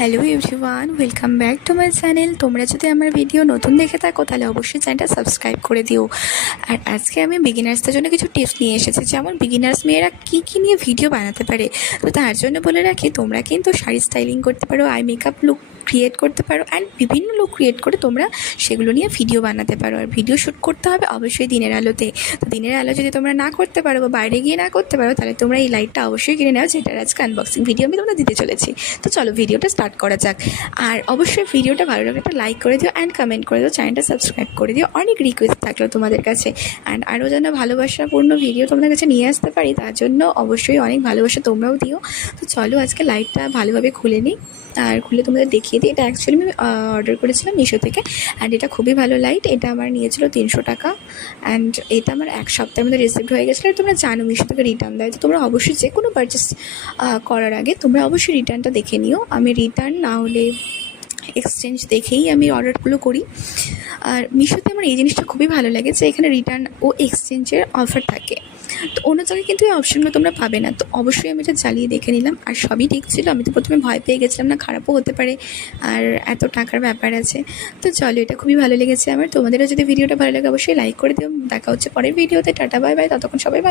Hello everyone, welcome back to my channel. তোমরা যদি আমার ভিডিও নতুন দেখে থাকো তাহলে অবশ্যই চ্যানেলটা সাবস্ক্রাইব করে দিও। আর আজকে আমি বিগিনার্সদের জন্য কিছু টিপস নিয়ে এসেছি, যেমন বিগিনার্স মেয়েরা কী নিয়ে ভিডিও বানাতে পারে। তো তার জন্য বলে রাখি, তোমরা কিন্তু শাড়ি স্টাইলিং করতে পারো, আই মেকআপ লুক ক্রিয়েট করতে পারো, অ্যান্ড বিভিন্ন লুক ক্রিয়েট করে তোমরা সেগুলো নিয়ে ভিডিও বানাতে পারো। আর ভিডিও শ্যুট করতে হবে অবশ্যই দিনের আলোতে। তো দিনের আলো যদি তোমরা না করতে পারো বা বাইরে গিয়ে না করতে পারো, তাহলে তোমরা এই লাইটটা অবশ্যই কিনে নাও, যেটার আজকে আনবক্সিং ভিডিও আমি তোমরা দিতে চলেছি। তো চলো ভিডিওটা স্টার্ট করা যাক। আর অবশ্যই ভিডিওটা ভালো লাগলে একটা লাইক করে দিও অ্যান্ড কমেন্ট করে দিও, চ্যানেলটা সাবস্ক্রাইব করে দিও। অনেক রিকোয়েস্ট থাকলো তোমাদের কাছে, অ্যান্ড আরও যেন ভালোবাসাপূর্ণ ভিডিও তোমাদের কাছে নিয়ে আসতে পারি, তার জন্য অবশ্যই অনেক ভালোবাসা তোমরাও দিও। তো চলো আজকে লাইটটা ভালোভাবে খুলে নিই, আর খুলে তোমাদের দেখিয়ে দিই। এটা অ্যাকচুয়ালি আমি অর্ডার করেছিলাম মিশো থেকে, অ্যান্ড এটা খুবই ভালো লাইট। এটা আমার নিয়েছিল 300 টাকা, অ্যান্ড এটা আমার এক সপ্তাহের মধ্যে রিসিভ হয়ে গেছিলো। আর তোমরা জানো মিশো থেকে রিটার্ন দেয়, তো তোমরা অবশ্যই যে কোনো পারচেস করার আগে তোমরা অবশ্যই রিটার্নটা দেখে নিও। আমি রিটার্ন না হলে এক্সচেঞ্জ দেখেই আমি অর্ডারগুলো করি। আর মিশোতে আমার এই জিনিসটা খুবই ভালো লাগে যে এখানে রিটার্ন ও এক্সচেঞ্জের অফার থাকে। তো অন্য জায়গায় কিন্তু এই অপশানগুলো তোমরা পাবে না। তো অবশ্যই আমি এটা চালিয়ে দেখে নিলাম, আর সবই ঠিক ছিল। আমি তো প্রথমে ভয় পেয়ে গেছিলাম, না খারাপও হতে পারে, আর এত টাকার ব্যাপার আছে। তো চলো, এটা খুবই ভালো লেগেছে আমার। তোমাদেরও যদি ভিডিওটা ভালো লাগে অবশ্যই লাইক করে দিও। দেখা হচ্ছে পরের ভিডিওতে। Tata, bye bye. ততক্ষণ সবাই ভালো।